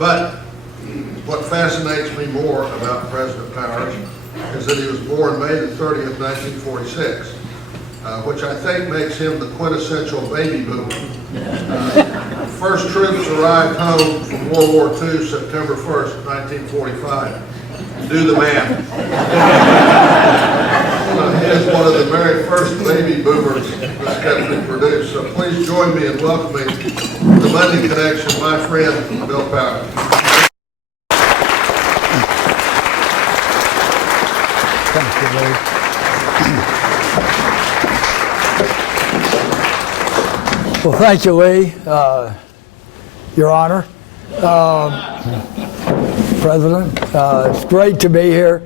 But what fascinates me more about President Powers is that he was born May the 30th, 1946, which I think makes him the quintessential baby boomer. First troops arrived home from World War II, September 1st, 1945. Do the math. He is one of the very first baby boomers this country produced. So please join me in welcoming the Monday Connection, my friend, Bill Powers. Thank you, Lee. Well, thank you, Lee, Your Honor, President. It's great to be here.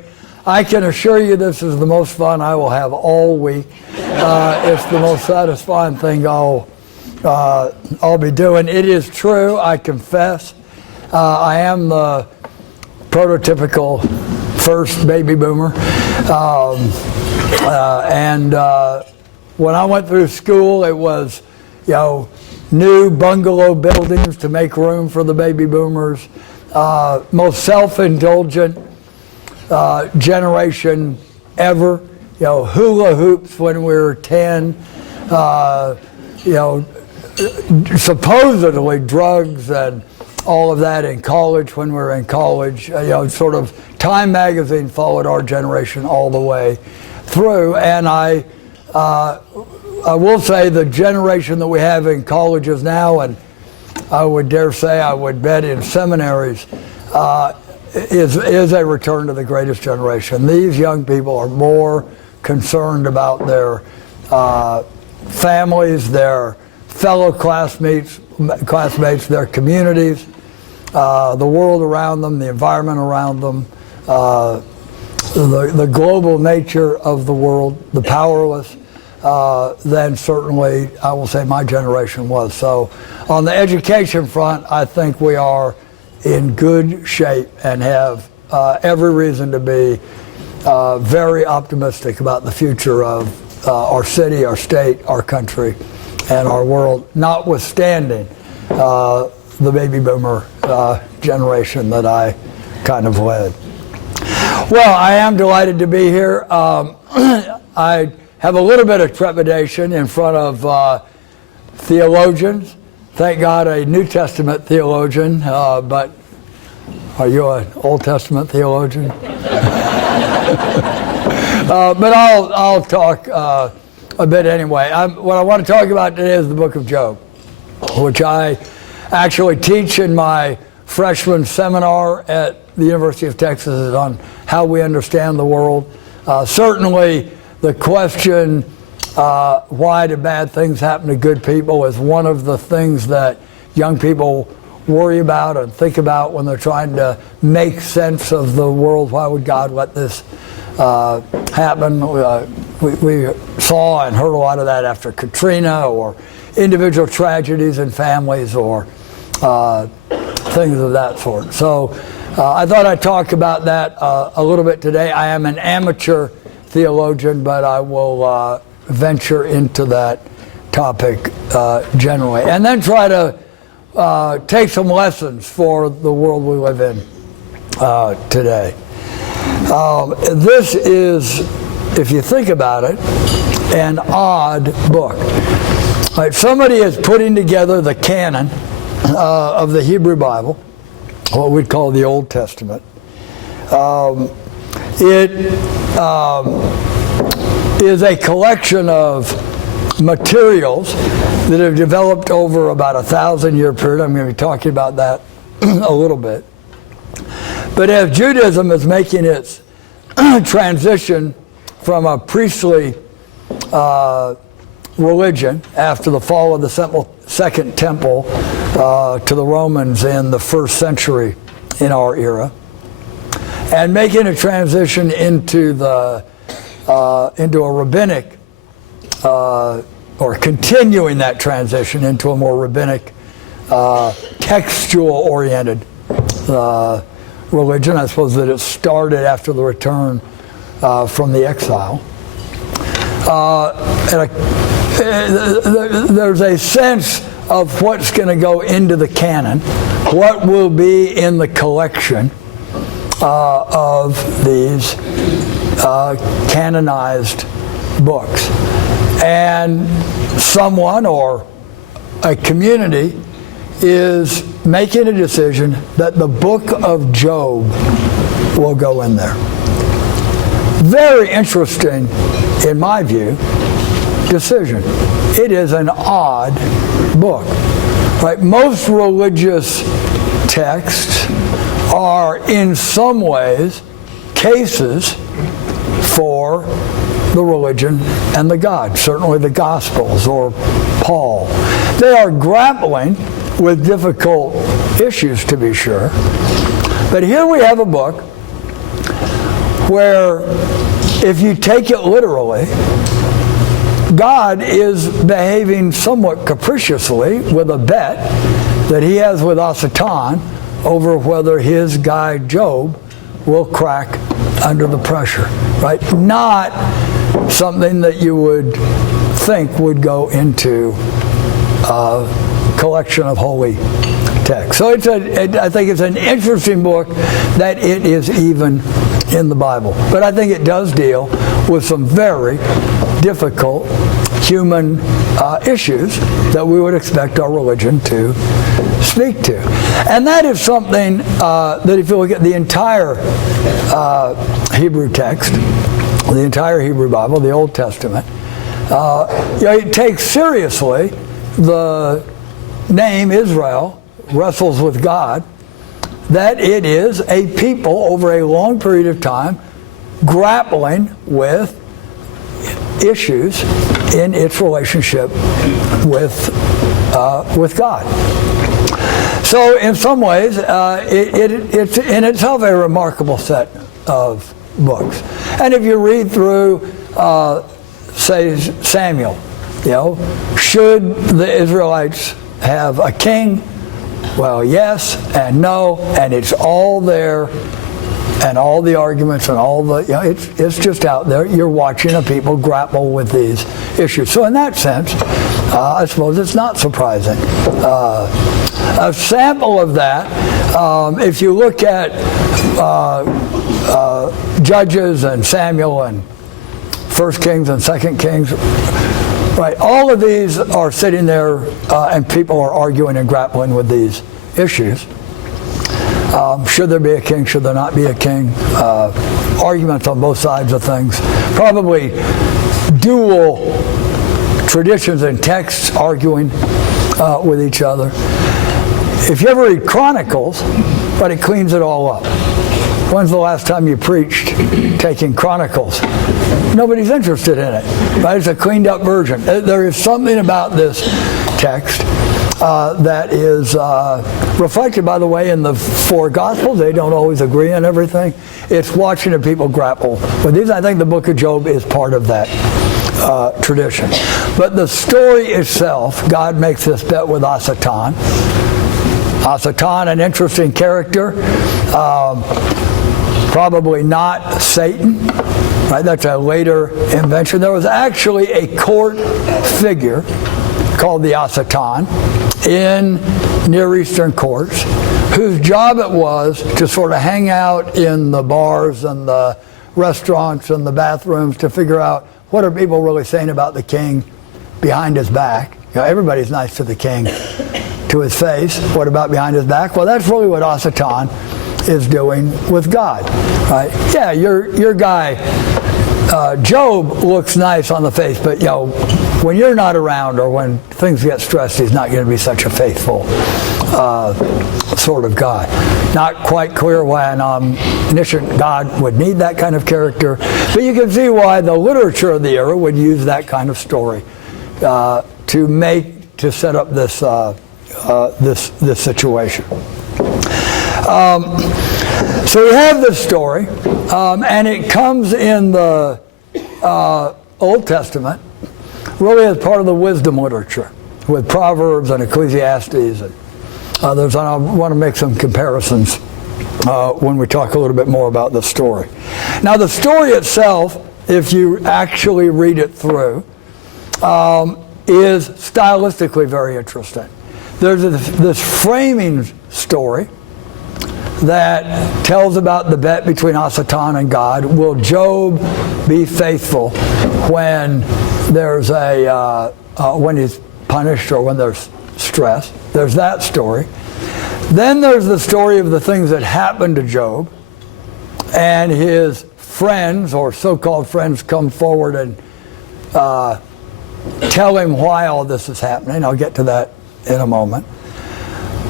I can assure you this is the most fun I will have all week. It's the most satisfying thing I'll be doing. It is true, I confess. I am the prototypical first baby boomer. When I went through school, it was, new bungalow buildings to make room for the baby boomers. Most self-indulgent generation ever. Hula hoops when we were 10. Supposedly drugs and all of that in college when we were in college. Sort of Time magazine followed our generation all the way through. And I will say the generation that we have in colleges now, and I would dare say, I would bet in seminaries, is a return to the greatest generation. These young people are more concerned about their families, their fellow classmates, their communities, the world around them, the environment around them, the global nature of the world, the powerless, than certainly, I will say, my generation was. So on the education front, I think we are in good shape and have every reason to be very optimistic about the future of our city, our state, our country, and our world, notwithstanding the baby boomer generation that I kind of led. Well, I am delighted to be here. I have a little bit of trepidation in front of theologians. Thank God, a New Testament theologian, but are you an Old Testament theologian? But I'll talk a bit anyway. What I want to talk about today is the book of Job, which I actually teach in my freshman seminar at the University of Texas on how we understand the world. Certainly, the question, why do bad things happen to good people, is one of the things that young people worry about and think about when they're trying to make sense of the world. Why would God let this happen? We saw and heard a lot of that after Katrina, or individual tragedies in families, or things of that sort. So I thought I'd talk about that a little bit today. I am an amateur theologian, but I will venture into that topic generally, and then try to take some lessons for the world we live in today. This is, if you think about it, an odd book. Like, somebody is putting together the canon of the Hebrew Bible, what we'd call the Old Testament. It is a collection of materials that have developed over about 1,000-year period. I'm going to be talking about that a little bit. But as Judaism is making its transition from a priestly religion after the fall of the Second Temple to the Romans in the 1st century in our era, and making a transition into a rabbinic, or continuing that transition into a more rabbinic, textual-oriented religion. I suppose that it started after the return from the exile. There's a sense of what's going to go into the canon what will be in the collection of these canonized books. And someone or a community is making a decision that the book of Job will go in there. Very interesting, in my view, decision. It is an odd book. Right? Most religious texts are in some ways cases for the religion and the God, certainly the Gospels or Paul. They are grappling with difficult issues, to be sure. But here we have a book where, if you take it literally, God is behaving somewhat capriciously with a bet that he has with Satan over whether his guy Job will crack under the pressure, right? Not something that you would think would go into a collection of holy texts. So I think it's an interesting book that it is even in the Bible. But I think it does deal with some very difficult human issues that we would expect our religion to speak to. And that is something that, if you look at the entire Hebrew text, the entire Hebrew Bible, the Old Testament, it takes seriously the name Israel, wrestles with God, that it is a people over a long period of time grappling with issues in its relationship with God. So in some ways, it's in itself a remarkable set of books. And if you read through, say, Samuel, should the Israelites have a king? Well, yes and no, and it's all there, and all the arguments and all the, it's just out there. You're watching a people grapple with these issues. So in that sense, I suppose it's not surprising. A sample of that, if you look at Judges and Samuel and 1 Kings and 2 Kings, right, all of these are sitting there and people are arguing and grappling with these issues. Should there be a king? Should there not be a king? Arguments on both sides of things. Probably dual traditions and texts arguing with each other. If you ever read Chronicles, but it cleans it all up. When's the last time you preached taking Chronicles? Nobody's interested in it. Right? It's a cleaned up version. There is something about this text that is reflected, by the way, in the four Gospels. They don't always agree on everything. It's watching the people grapple with these. I think the book of Job is part of that tradition. But the story itself, God makes this bet with Satan. Satan, an interesting character. Probably not Satan. Right? That's a later invention. There was actually a court figure called the Satan in Near Eastern courts, whose job it was to sort of hang out in the bars and the restaurants and the bathrooms to figure out what are people really saying about the king behind his back. Everybody's nice to the king to his face. What about behind his back? Well, that's really what Satan is doing with God. Right? Yeah, your guy Job looks nice on the face, but when you're not around or when things get stressed, he's not going to be such a faithful sort of God. Not quite clear why an omniscient God would need that kind of character, but you can see why the literature of the era would use that kind of story to set up this this situation. So we have this story, and it comes in the Old Testament, really as part of the wisdom literature, with Proverbs and Ecclesiastes and others. And I want to make some comparisons when we talk a little bit more about the story. Now, the story itself, if you actually read it through, is stylistically very interesting. there's this framing story that tells about the bet between Satan and God. Will Job be faithful when there's when he's punished or when there's stress? There's that story. Then there's the story of the things that happened to Job, and his friends, or so-called friends, come forward and tell him why all this is happening. I'll get to that in a moment.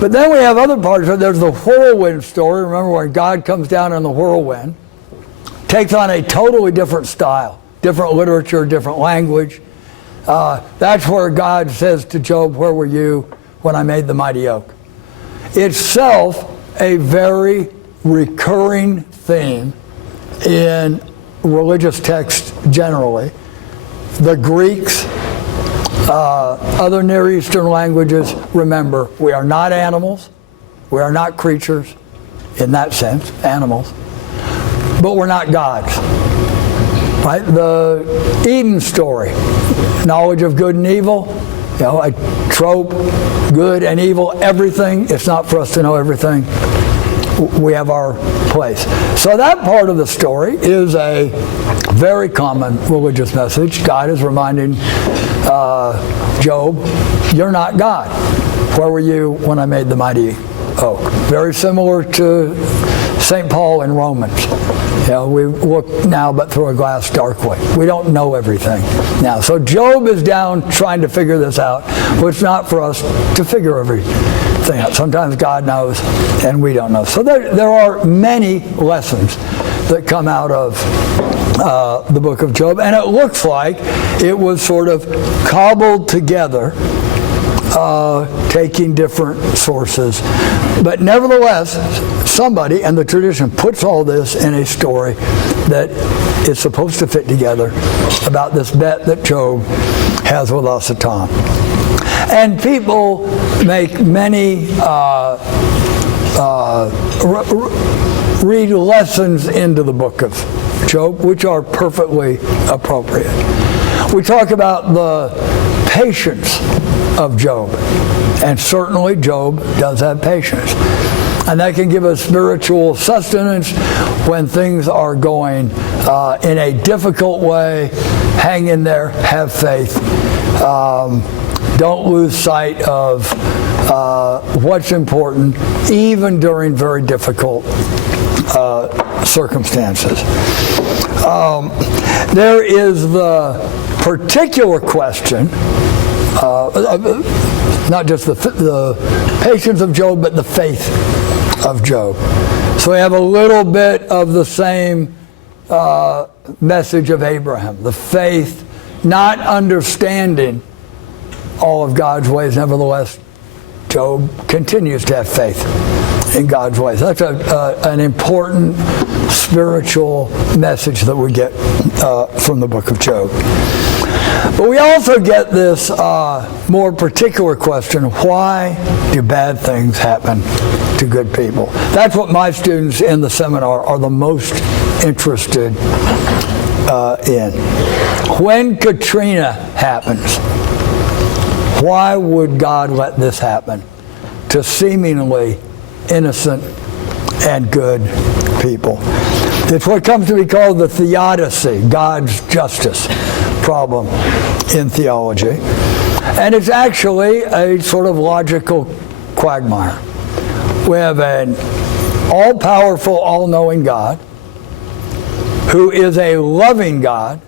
But then we have other parts of it. There's the whirlwind story. Remember when God comes down in the whirlwind, takes on a totally different style, different literature, different language. That's where God says to Job, where were you when I made the mighty oak? Itself a very recurring theme in religious texts generally. The Greeks, other Near Eastern languages, remember, we are not animals, we are not creatures, in that sense, animals, but we're not gods. Right? The Eden story, knowledge of good and evil, a trope, good and evil, everything. It's not for us to know everything. We have our place. So that part of the story is a very common religious message. God is reminding Job, you're not God. Where were you when I made the mighty oak? Very similar to St. Paul in Romans. We look now but through a glass darkly. We don't know everything now. So Job is down trying to figure this out. Well, it's not for us to figure everything out. Sometimes God knows and we don't know. So there are many lessons that come out of the book of Job. And it looks like it was sort of cobbled together, taking different sources. But nevertheless, somebody, and the tradition, puts all this in a story that is supposed to fit together about this bet that Job has with Satan. And people make many read lessons into the book of Job, which are perfectly appropriate. We talk about the patience of Job, and certainly Job does have patience. And that can give us spiritual sustenance when things are going in a difficult way. Hang in there, have faith. Don't lose sight of what's important, even during very difficult circumstances. There is the particular question, not just the patience of Job, but the faith of Job. So we have a little bit of the same message of Abraham, the faith, not understanding all of God's ways. Nevertheless, Job continues to have faith in God's ways. That's an important spiritual message that we get from the book of Job. But we also get this more particular question: why do bad things happen to good people? That's what my students in the seminar are the most interested in. When Katrina happens, why would God let this happen to seemingly innocent and good people? It's what comes to be called the theodicy, God's justice problem in theology. And it's actually a sort of logical quagmire. We have an all-powerful, all-knowing God who is a loving God,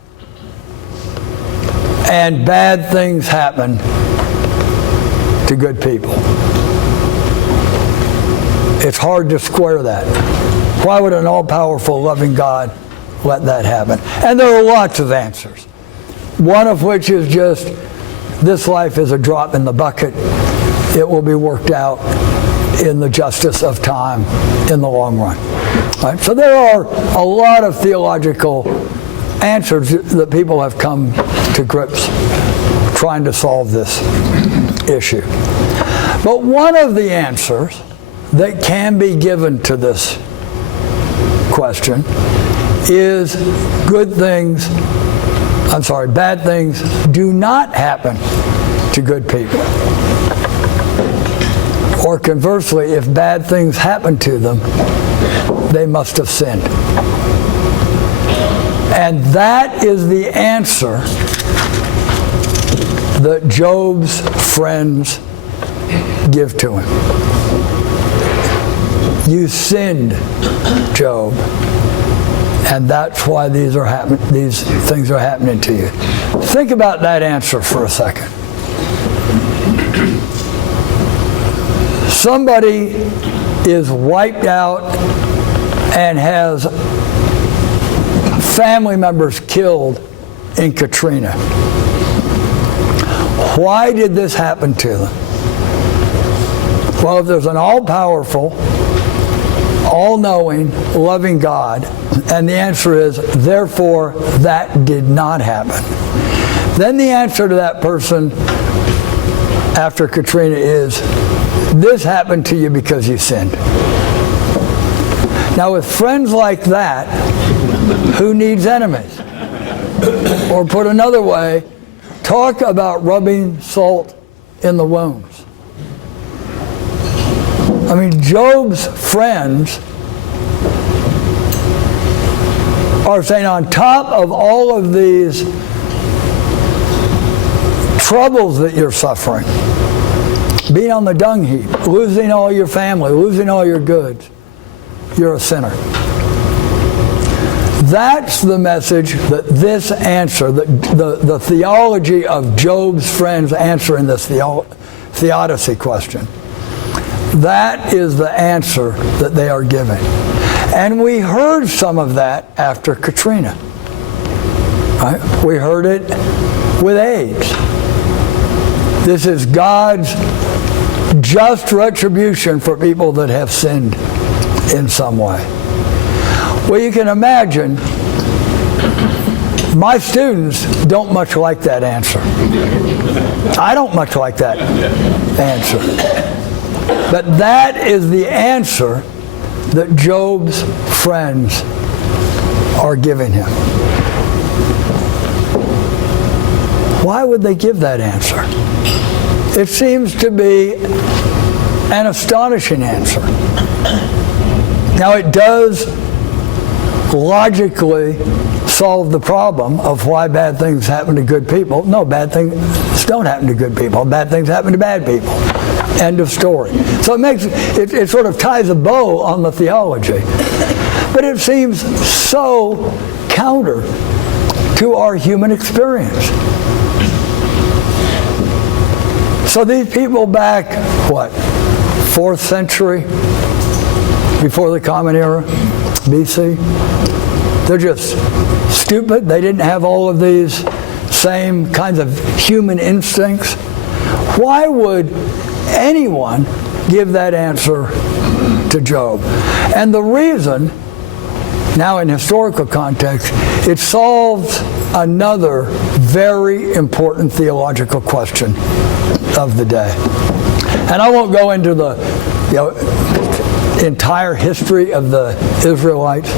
and bad things happen to good people. It's hard to square that. Why would an all-powerful, loving God let that happen? And there are lots of answers. One of which is just, this life is a drop in the bucket. It will be worked out in the justice of time in the long run. Right? So there are a lot of theological answers that people have come to grips trying to solve this issue. But one of the answers that can be given to this question is bad things do not happen to good people. Or conversely, if bad things happen to them, they must have sinned. And that is the answer that Job's friends give to him. You sinned, Job, and that's why these things are happening to you. Think about that answer for a second. Somebody is wiped out and has family members killed in Katrina. Why did this happen to them? Well, if there's an all-powerful, all-knowing, loving God, and the answer is, therefore, that did not happen, then the answer to that person after Katrina is, this happened to you because you sinned. Now, with friends like that, who needs enemies? Or put another way, talk about rubbing salt in the wounds. I mean, Job's friends are saying, on top of all of these troubles that you're suffering, being on the dung heap, losing all your family, losing all your goods, you're a sinner. That's the message that this answer, the theology of Job's friends answering this theodicy question. That is the answer that they are giving. And we heard some of that after Katrina. Right? We heard it with AIDS. This is God's just retribution for people that have sinned in some way. Well, you can imagine, my students don't much like that answer. I don't much like that answer. But that is the answer that Job's friends are giving him. Why would they give that answer? It seems to be an astonishing answer. Now, it does logically solve the problem of why bad things happen to good people. No, bad things don't happen to good people. Bad things happen to bad people. End of story. So it sort of ties a bow on the theology. But it seems so counter to our human experience. So these people back, 4th century before the Common Era, BC, they're just stupid. They didn't have all of these same kinds of human instincts. Why would anyone give that answer to Job? And the reason, now in historical context, it solves another very important theological question of the day. And I won't go into the entire history of the Israelites,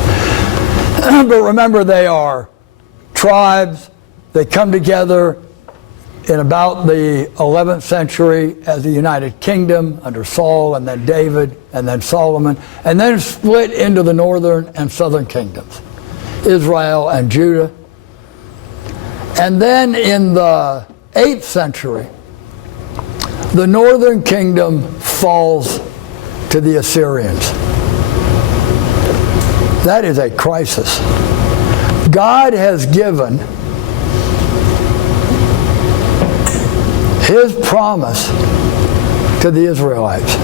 but remember, they are tribes. They come together in about the 11th century as a united kingdom under Saul and then David and then Solomon, and then split into the northern and southern kingdoms, Israel and Judah. And then in the 8th century, the northern kingdom falls to the Assyrians. That is a crisis. God has given His promise to the Israelites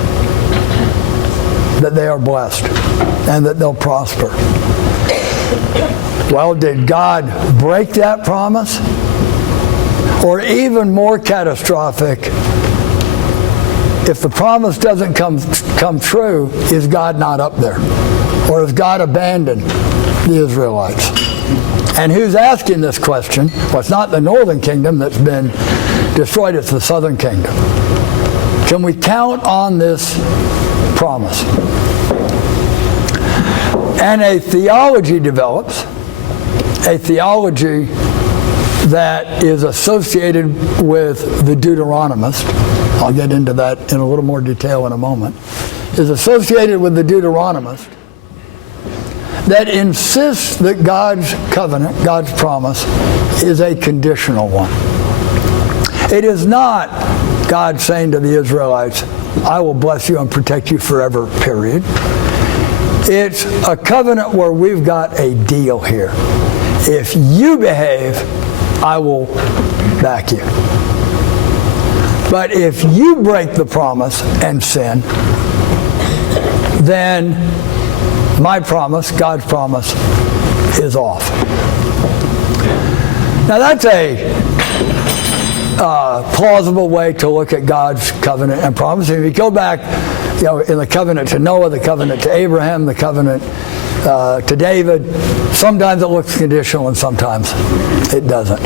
that they are blessed and that they'll prosper. Well, did God break that promise? Or even more catastrophic, if the promise doesn't come true, is God not up there? Or has God abandoned the Israelites? And who's asking this question? Well, it's not the northern kingdom that's been destroyed, it's the southern kingdom. Can we count on this promise? And a theology develops, a theology that is associated with the Deuteronomist, I'll get into that in a little more detail in a moment, is associated with the Deuteronomist that insists that God's covenant, God's promise, is a conditional one. It is not God saying to the Israelites, I will bless you and protect you forever, period. It's a covenant where we've got a deal here. If you behave, I will back you. But if you break the promise and sin, then my promise, God's promise, is off. Now that's a plausible way to look at God's covenant and promise. If you go back, in the covenant to Noah, the covenant to Abraham, the covenant to David, sometimes it looks conditional and sometimes it doesn't.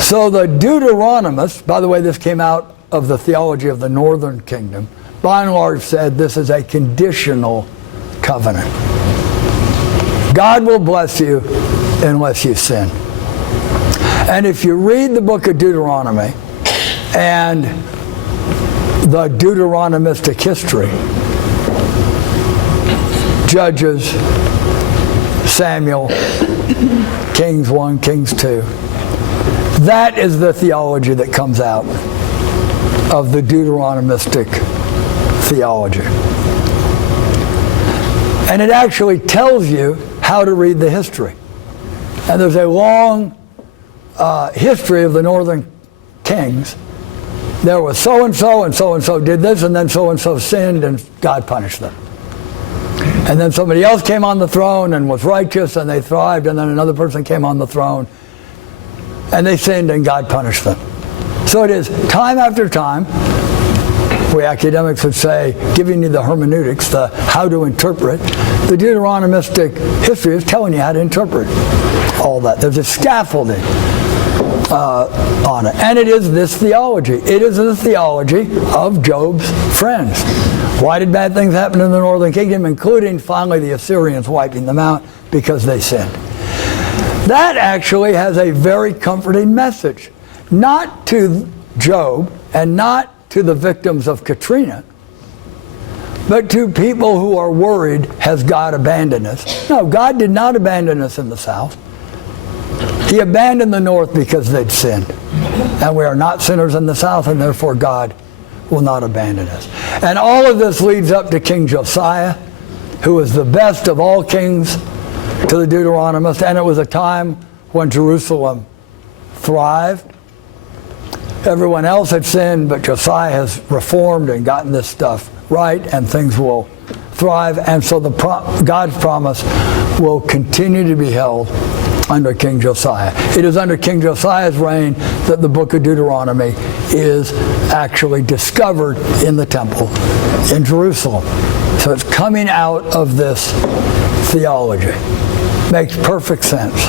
So the Deuteronomists, by the way, this came out of the theology of the Northern Kingdom, by and large said this is a conditional covenant. God will bless you unless you sin. And if you read the book of Deuteronomy and the Deuteronomistic history, Judges, Samuel, Kings 1, Kings 2, that is the theology that comes out of the Deuteronomistic theology. And it actually tells you how to read the history. And there's a long history of the northern kings. There was so-and-so and so-and-so did this, and then so-and-so sinned, and God punished them. And then somebody else came on the throne and was righteous, and they thrived, and then another person came on the throne, and they sinned, and God punished them. So it is time after time. We academics would say, giving you the hermeneutics, the how to interpret. The Deuteronomistic history is telling you how to interpret all that. There's a scaffolding on it. And it is this theology. It is the theology of Job's friends. Why did bad things happen in the northern kingdom, including finally the Assyrians wiping them out? Because they sinned. That actually has a very comforting message. Not to Job and not to the victims of Katrina, but to people who are worried, has God abandoned us? No, God did not abandon us in the south. He abandoned the north because they'd sinned. And we are not sinners in the south, and therefore God will not abandon us. And all of this leads up to King Josiah, who was the best of all kings to the Deuteronomists, and it was a time when Jerusalem thrived. Everyone else had sinned, but Josiah has reformed and gotten this stuff right, and things will thrive. And so God's promise will continue to be held under King Josiah. It is under King Josiah's reign that the book of Deuteronomy is actually discovered in the temple in Jerusalem. So it's coming out of this theology. Makes perfect sense.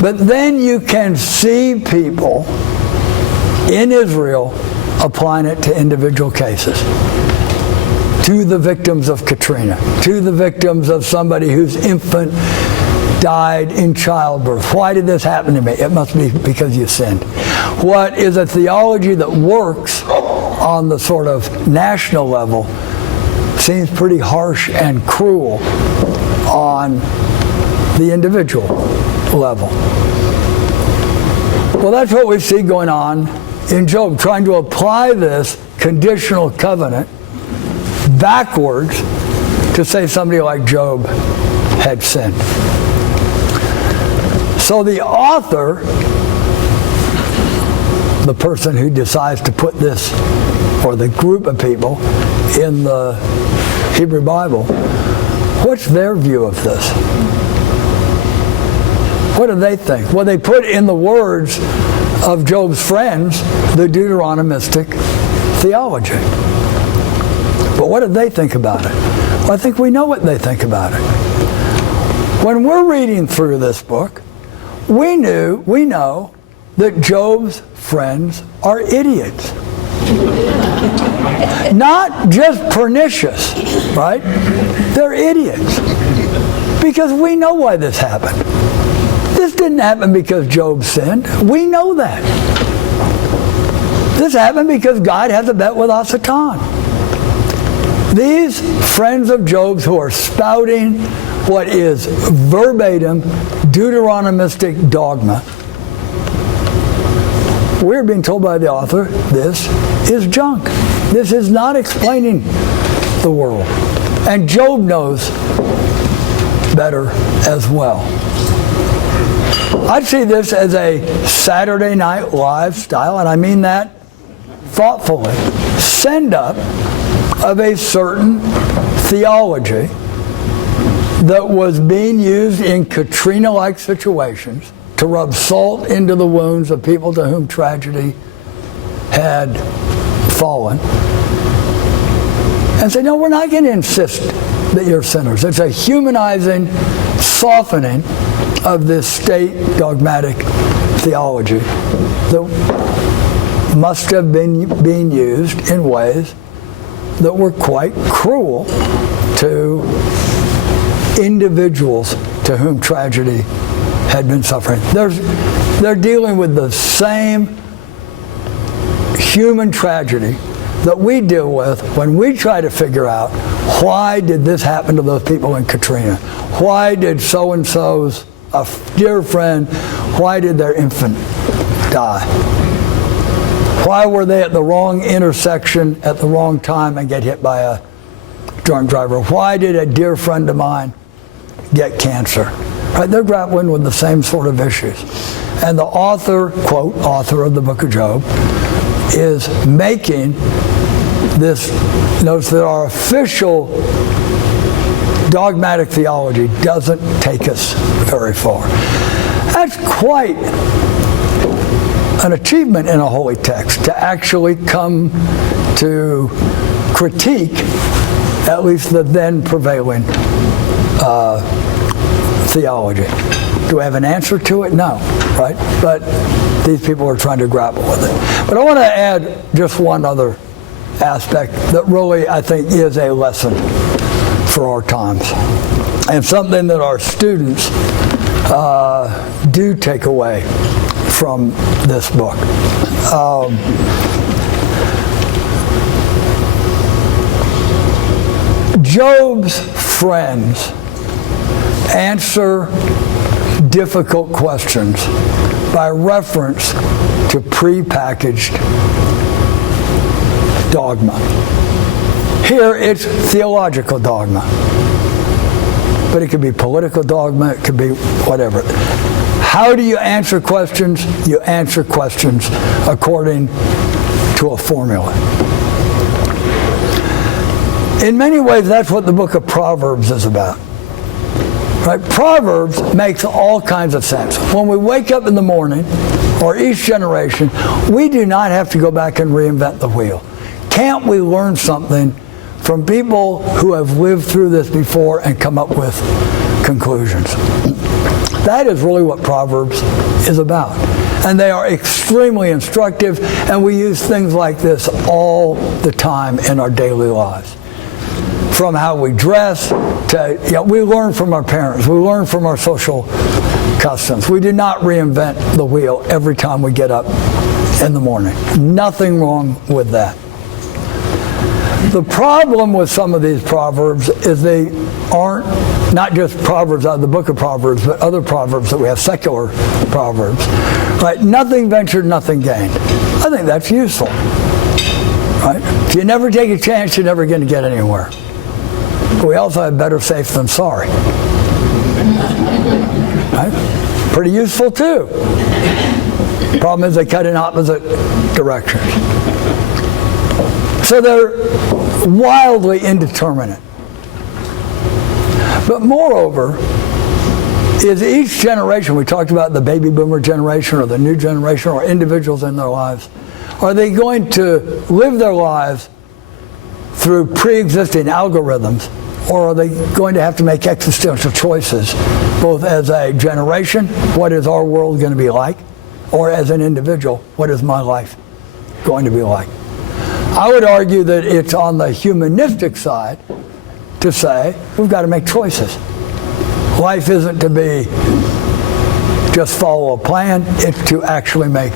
But then you can see people in Israel applying it to individual cases. To the victims of Katrina. To the victims of somebody whose infant died in childbirth. Why did this happen to me? It must be because you sinned. What is a theology that works on the sort of national level seems pretty harsh and cruel on the individual level. Well, that's what we see going on in Job, trying to apply this conditional covenant backwards to say somebody like Job had sinned. So the author, the person who decides to put this, or the group of people in the Hebrew Bible, what's their view of this? What do they think? Well, they put in the words of Job's friends the Deuteronomistic theology. But what did they think about it? Well, I think we know what they think about it. When we're reading through this book, we know that Job's friends are idiots. Not just pernicious, right? They're idiots. Because we know why this happened. This didn't happen because Job sinned. We know that. This happened because God has a bet with Hasatan. These friends of Job's who are spouting what is verbatim Deuteronomistic dogma, we're being told by the author, this is junk. This is not explaining the world. And Job knows better as well. I'd see this as a Saturday Night Live style, and I mean that thoughtfully, send up of a certain theology that was being used in Katrina-like situations to rub salt into the wounds of people to whom tragedy had fallen. And say, no, we're not going to insist that you're sinners. It's a humanizing, softening of this state dogmatic theology that must have been being used in ways that were quite cruel to individuals to whom tragedy had been suffering. They're dealing with the same human tragedy that we deal with when we try to figure out why did this happen to those people in Katrina? Why did so-and-so's, a dear friend, why did their infant die? Why were they at the wrong intersection at the wrong time and get hit by a drunk driver? Why did a dear friend of mine get cancer? Right? They're grappling with the same sort of issues. And the author, quote, author of the book of Job, is making this, notice that our official dogmatic theology doesn't take us very far. That's quite an achievement in a holy text, to actually come to critique at least the then prevailing theology. Do I have an answer to it? No, right? But these people are trying to grapple with it. But I want to add just one other aspect that really, I think, is a lesson for our times, and something that our students do take away from this book. Job's friends answer difficult questions by reference to prepackaged dogma. Here it's theological dogma, but it could be political dogma, it could be whatever. How do you answer questions? You answer questions according to a formula. In many ways, that's what the book of Proverbs is about. Right? Proverbs makes all kinds of sense. When we wake up in the morning, or each generation, we do not have to go back and reinvent the wheel. Can't we learn something from people who have lived through this before and come up with conclusions? That is really what Proverbs is about. And they are extremely instructive, and we use things like this all the time in our daily lives. From how we dress to, we learn from our parents, we learn from our social customs. We do not reinvent the wheel every time we get up in the morning. Nothing wrong with that. The problem with some of these proverbs is they aren't not just proverbs out of the book of Proverbs, but other proverbs that we have, secular proverbs. Right? Nothing ventured, nothing gained. I think that's useful. Right? If you never take a chance, you're never going to get anywhere. But we also have better safe than sorry. Right? Pretty useful too. Problem is they cut in opposite directions. So they're wildly indeterminate. But moreover, is each generation, we talked about the baby boomer generation or the new generation or individuals in their lives, are they going to live their lives through pre-existing algorithms, or are they going to have to make existential choices, both as a generation, what is our world going to be like, or as an individual, what is my life going to be like? I would argue that it's on the humanistic side to say we've got to make choices. Life isn't to be just follow a plan, it's to actually make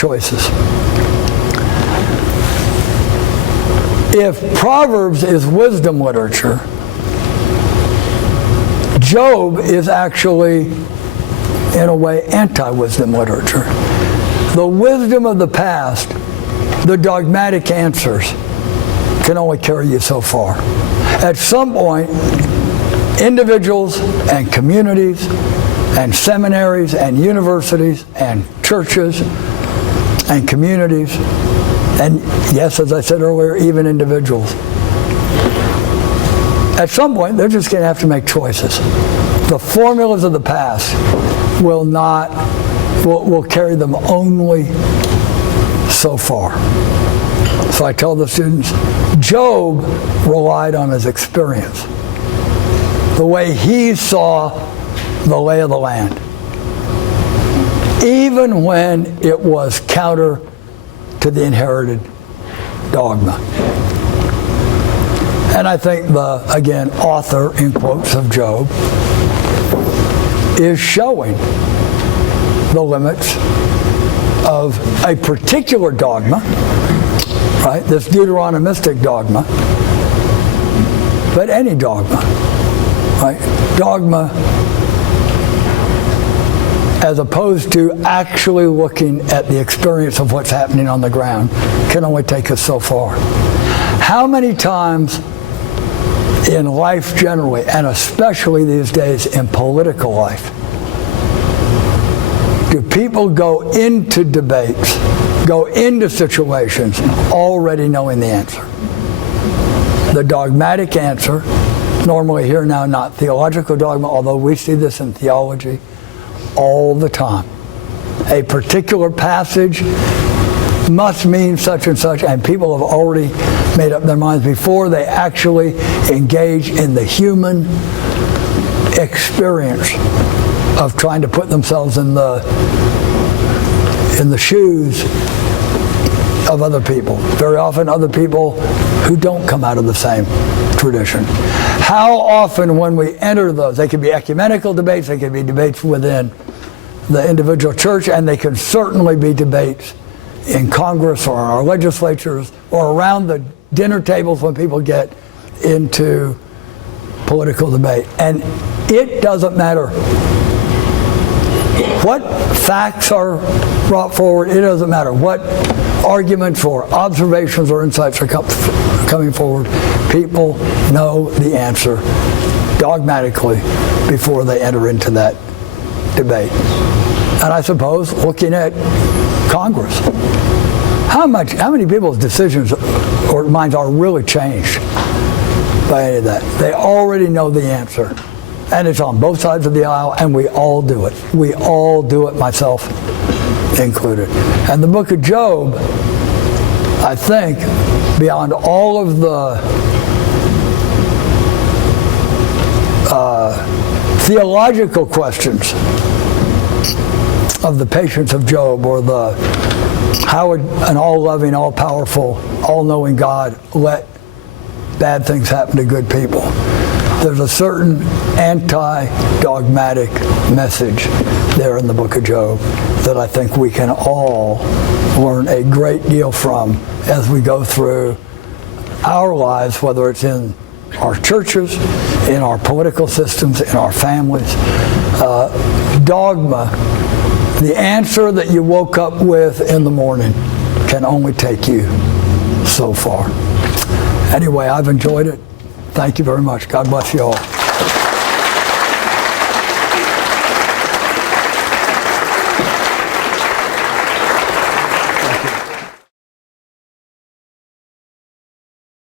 choices. If Proverbs is wisdom literature, Job is actually, in a way, anti-wisdom literature. The wisdom of the past, the dogmatic answers, can only carry you so far. At some point, individuals and communities and seminaries and universities and churches and communities, and yes, as I said earlier, even individuals, at some point, they're just going to have to make choices. The formulas of the past will carry them only so far. So I tell the students, Job relied on his experience, the way he saw the lay of the land, even when it was counter to the inherited dogma. And I think the, again, author, in quotes, of Job is showing the limits of a particular dogma, right? This Deuteronomistic dogma, but any dogma, right? Dogma as opposed to actually looking at the experience of what's happening on the ground can only take us so far. How many times in life generally, and especially these days in political life, do people go into debates, go into situations already knowing the answer? The dogmatic answer, normally here now not theological dogma, although we see this in theology all the time. A particular passage must mean such and such, and people have already made up their minds before they actually engage in the human experience of trying to put themselves in the shoes of other people. Very often other people who don't come out of the same tradition. How often when we enter those, they can be ecumenical debates, they can be debates within the individual church, and they can certainly be debates in Congress or our legislatures or around the dinner tables when people get into political debate. And it doesn't matter what facts are brought forward, it doesn't matter what arguments or observations or insights are coming forward. People know the answer dogmatically before they enter into that debate. And I suppose looking at Congress, how many people's decisions or minds are really changed by any of that? They already know the answer. And it's on both sides of the aisle, and we all do it. We all do it, myself included. And the book of Job, I think, beyond all of the theological questions of the patience of Job, or the how would an all-loving, all-powerful, all-knowing God let bad things happen to good people? There's a certain anti-dogmatic message there in the book of Job that I think we can all learn a great deal from as we go through our lives, whether it's in our churches, in our political systems, in our families. Dogma, the answer that you woke up with in the morning, can only take you so far. Anyway, I've enjoyed it. Thank you very much. God bless you all.